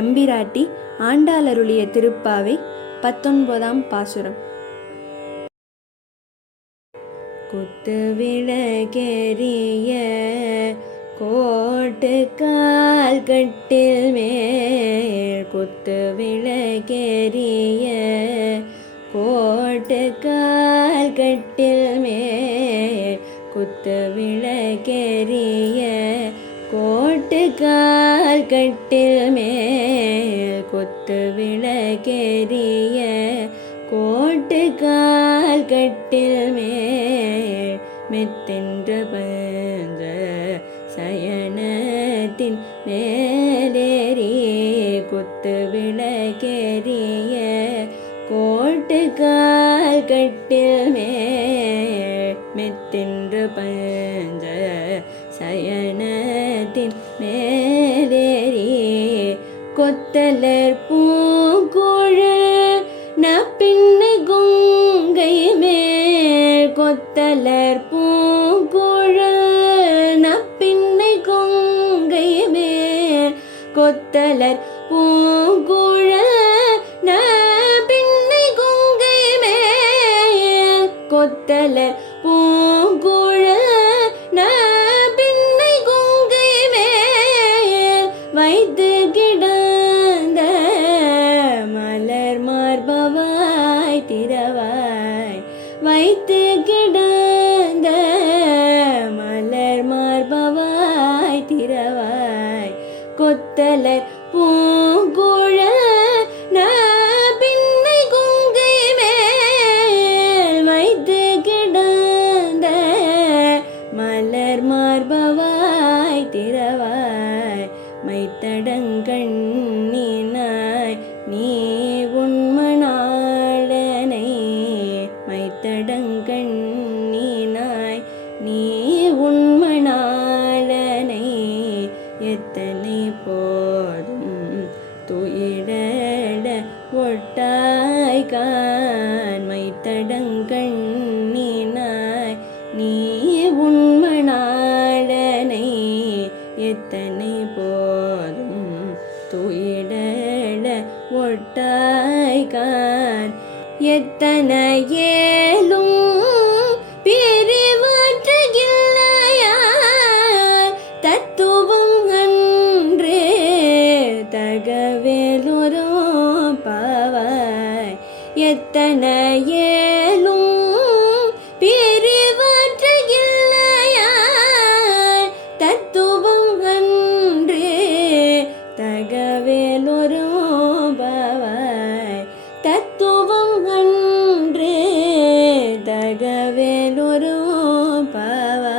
எம்பிராட்டி ஆண்டாள் அருளிய திருப்பாவை 19ஆம் பாசுரம். குத்து விளக்கெரிய கோட்டு கால் கட்டில் மேல், குத்து விளக்கெரிய கோட்டு கால் கட்டில் மேல், குத்து விளக்கெரிய கோட்டு கால் கட்டில் மேல், குத்து விளக்கெரிய கோட்டு கால் கட்டில் மேல், மெத்தென்ற பஞ்ச சயனத்தின் மேலேறி, குத்து விளக்கெரிய கோட்டு கால் கட்டில் மேல், மெத்தென்ற பஞ்ச சயனத்தின் மேலேறி, கொத்தலர் பூங்குழல் நப்பின்னை கொங்கை மேல், கொத்தலர் பூங்குழல் நப்பின்னை கொங்கை மேல், கொத்தலர் பூங்குழல் நப்பின்னை கொங்கை மேல், கொத்தலர் பூங்குழல் நப்பின்னை கொங்கை மேல், வைத்து கிடந்த மலர் மார்பவாய் திறவாய், வைத்து கிடந்த மலர் மார்பவாய் திறவாய், கொத்தலர் பூங்குழல் நப்பின்னை கொங்கை மேல், வைத்து கிடந்த மலர் மார்பவாய் திறவாய், மைத்தடங்கண்ணினாய் நீ உண்மணாளனை, மைத்தடங்கண்ணினாய் நீ உண்மணாளனை, எத்தனை போதும் துயிடட ஒட்டாய்கான், மைத்தடங்கண்ணினாய் நீ உண்மணாளனை, எத்தனை போதும் துயிடட ஒட்டாய்கான், எத்தனையேலும் பிரிவற்றையில்லையார் தத்துவம் அன்றே தகவேலொரு பாவாய், எத்தனையேலும் பிரிவற்றையில்லையார் தத்துவம் அன்றே தகவேலொரு பாவாய், தத்துவம் அன்றே தகவேலொரு பாவாய்.